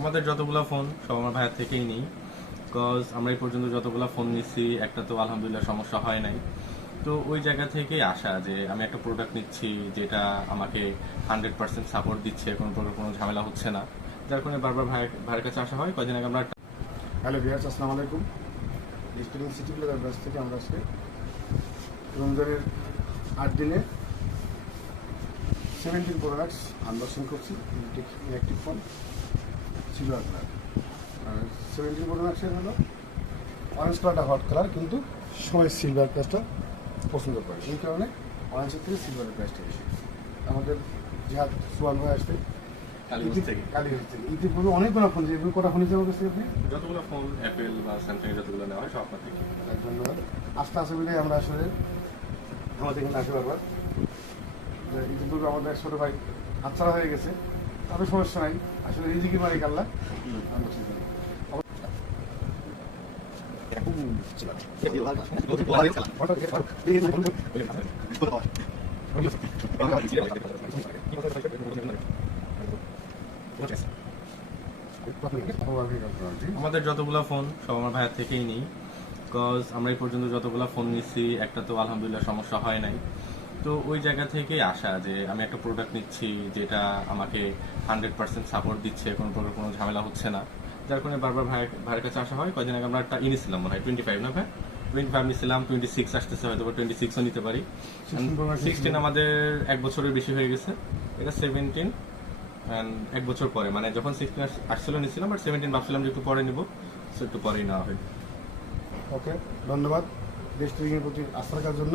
আমাদের যতগুলা ফোন সব আমার ভাইয়ের থেকেই নিই। বিকজ আমরা এই পর্যন্ত যতগুলা ফোন নিচ্ছি একটা তো আলহামদুলিল্লাহ সমস্যা হয় নাই। তো ওই জায়গা থেকেই আসা যে আমি একটা প্রোডাক্ট নিচ্ছি যেটা আমাকে 100% সাপোর্ট দিচ্ছে, কোনো প্রকার কোনো ঝামেলা হচ্ছে না, যার কারণে বারবার ভাইয়ের কাছে আসা হয়। কদিন আগে আমরা হ্যালো ভিউয়ার্স, আসসালামু আলাইকুম। স্টুডেন্ট সিটি প্লাজার ব্যাচ থেকে আমরা আজকে রমজানের 8 দিনে 17 প্রোডাক্টস আনবক্সিং করছি। ইলেকট্রিক ফোন সিলভার কালার, আর 17 প্রোডাক্টসের হলো অরেঞ্জ কালারটা হট কালার, কিন্তু সবাই সিলভার প্যাচটা পছন্দ করে, এই কারণে অরেঞ্জের থেকে সিলভারের প্যাচটা বেশি। আমাদের জিহাদ সোয়াল হয়ে আসবে কালীগঞ্জ থেকে। ইতিপূর্বে অনেকগুলো ফোন, যেগুলো কটা ফোন হিসেবে কাছে আপনি যতগুলো ফোন অ্যাপেল বা স্যামসাং যতগুলো নেওয়া হয় সব আপনার থেকে। ধন্যবাদ। আস্তে আস্তে মিলে আমরা আসলে আমাদের এখানে আসে ব্যাপার যে ইতিপূর্বে আমাদের ছোটো ভাই হাতছাড়া হয়ে গেছে, তারও সমস্যা নাই, আসলে রিজিকি মালিক আল্লাহ। আমাদের যতগুলা ফোন সব আমার ভাইয়ের থেকেই নিই। বিকজ আমরা এই পর্যন্ত যতগুলা ফোন নিচ্ছি একটা তো আলহামদুলিল্লাহ সমস্যা হয় নাই। তো ওই জায়গা থেকেই আসা যে আমি একটা প্রোডাক্ট নিচ্ছি যেটা আমাকে 100% সাপোর্ট দিচ্ছে, কোনো প্রকার কোনো ঝামেলা হচ্ছে না, যার কারণে বারবার ভাইয়ের কাছে আসা হয়। কদিন আগে আমরা একটা নিয়েছিলাম, মনে হয় 25 না ভাই, 25 নিয়েছিলাম। 26 আসতেছে, হয়তো 26ও নিতে পারি। 16 আমাদের 1 বছরের বেশি হয়ে গেছে। এটা 17 1 বছর পরে, মানে যখন 16 আসছিল নিয়েছিলাম, বাট 17 ভাবছিলাম যে একটু পরে নিবো, সো একটু পরেই নেওয়া হয়। ওকে, ধন্যবাদ দেশ ট্রেনিংয়ের প্রতি আস্থা রাখার জন্য।